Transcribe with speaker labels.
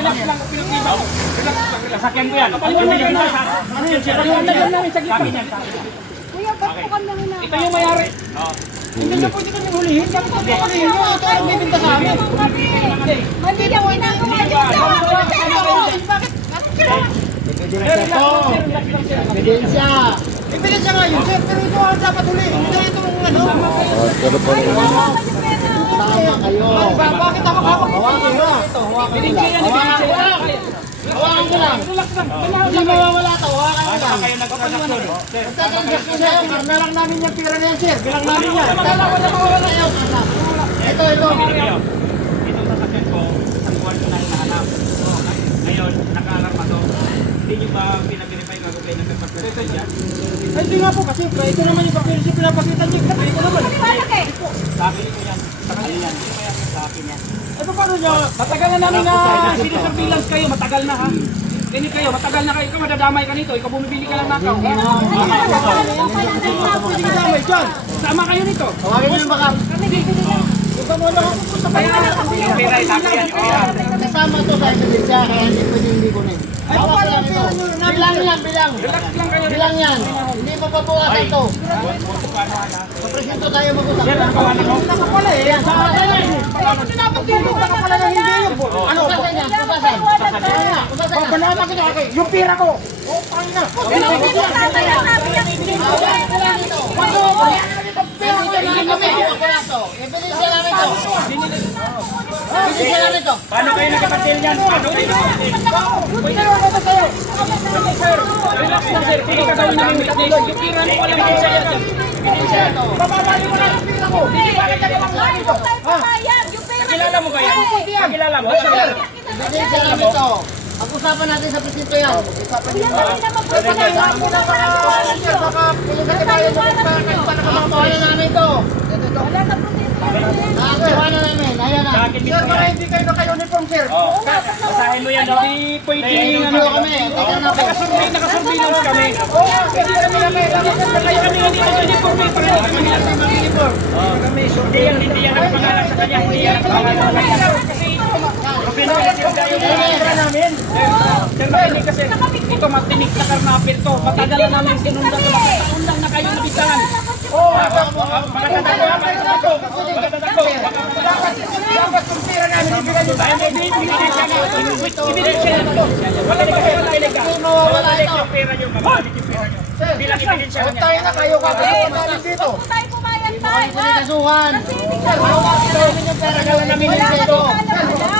Speaker 1: Relax lang, pinag-iba ko. Relax lang, relax. Sakyan ko yan. Ano yan, sir? Ano yan? namin sa gitna.
Speaker 2: Kuya, ba't po kami na
Speaker 1: Ito yung mayari. Hindi na pwede kami hulihin. Kami po hulihin nyo. Ito ang bibinta sa amin.
Speaker 2: Mali yung ginagawa niyo. Ginagawa niyo. Bakit?
Speaker 3: Ebidensya.
Speaker 1: Ebidensya nga yun, sir. Pero ito ang dapat hulihin. Hindi na itong ano.
Speaker 3: Tama kayo.
Speaker 1: Ba- Bakit ako hawak?
Speaker 3: Hawakan mo.
Speaker 1: Ebidensya yan, ebidensya yan.
Speaker 3: Hawakan mo lang. Hindi mawawala to. Hawakan mo lang.
Speaker 1: Kayo. Sir,
Speaker 3: Transaction na yan. Karna lang namin yung pira na yan, sir.
Speaker 1: bilang namin yan.
Speaker 3: Kala wala mawawala yun. Ito, ito.
Speaker 4: Itong sasakyan ko, isang buwan ko na hinahanap. Ngayon, nakaharap ako. Hindi nyo ba pinag-verify bago kayo nagpapasasya dyan?
Speaker 1: Ay, hindi nga po kasi. Ito naman yung papel siya pinapakita niyo. Ito naman.
Speaker 4: Sabi niyo yan. Sa kanila yan. Hindi kaya sa akin yan.
Speaker 1: Ito paano nyo? Matagal na namin na sinisurveillance kayo. Matagal na ha. Hindi kayo, matagal na kayo. Ikaw madadamay ka nito. Ikaw bumibili ka lang nakaw. Pwede ka damay dyan. Sama kayo nito.
Speaker 3: Mo yung baka.
Speaker 1: Ikaw mo lang ako sa kaya.
Speaker 4: Yung pera, sabi yan.
Speaker 3: Kasama to sa ebidensya. Kaya hindi pwede hindi ko na.
Speaker 1: Ay,
Speaker 3: Hawak
Speaker 1: paano
Speaker 3: lang ito.
Speaker 1: pera nyo?
Speaker 3: Bilang yan, bilang.
Speaker 1: Lang.
Speaker 3: Bilang yan. Hindi mapabawasan to. Papresento tayo mag-usap.
Speaker 4: Sir, ang kawalan ko.
Speaker 1: Naka pala eh. Sa akin lang ko dito. Naka pala na hindi yun.
Speaker 3: Ano ba yan? Kubasan. Kubasan.
Speaker 1: Oh, banata ko na kayo. Yung pira ko. Oh, pangina.
Speaker 3: Ebidensya namin to. Ebidensya namin to.
Speaker 4: Paano kayo nagkapatil yan? Paano kayo nagkapatil?
Speaker 1: Naman ako sa'yo. Sir, relax lang sir. Pwede ka gawin namin witness. Yung pira mo walang bisa yan. Bababali mo na yung pira ko. Hindi ba kita naman lang ito?
Speaker 4: Kilala mo ba yan? Kilala mo?
Speaker 3: Ebidensya namin to. Pag-usapan natin sa presinto yan. Nakakawalan namin to. Nakakawalan namin. Ayan na.
Speaker 1: Sir, para hindi kayo naka-uniform, sir.
Speaker 4: Basahin mo yan. oh.
Speaker 1: Hindi pwede
Speaker 3: ano
Speaker 1: ano.
Speaker 3: kami. Natin.
Speaker 1: Nakasurvey, nakasurveillance kami. Oo, hindi kami na kailangan. Kaya kami hindi mag-uniform. eh, Para hindi kami nila mag-uniform.
Speaker 4: Hindi yan, hindi yan ang pangalan sa kanya. Hindi yan ang pangalan sa kanya.
Speaker 1: Pera namin. Sir, makinig kasi. Ito matinik na karnapil to. Matagal na namin sinundan. Lang na kayo nabisahan. Oo, magkakatago. Magkakatago. Magkakatago. Dapat, dapat kung pera namin ibigay nyo. Ay, hindi, ebidensya nga. Ebidensya na. Wala na kayo nailig ka.
Speaker 3: Ito.
Speaker 4: yung pera nyo. Yung. Bilang ebidensya
Speaker 1: Huwag
Speaker 4: niya.
Speaker 1: tayo na kayo namin dito.
Speaker 3: Kasuhan.
Speaker 1: Tagalan namin dito. Kayo ang lalabas na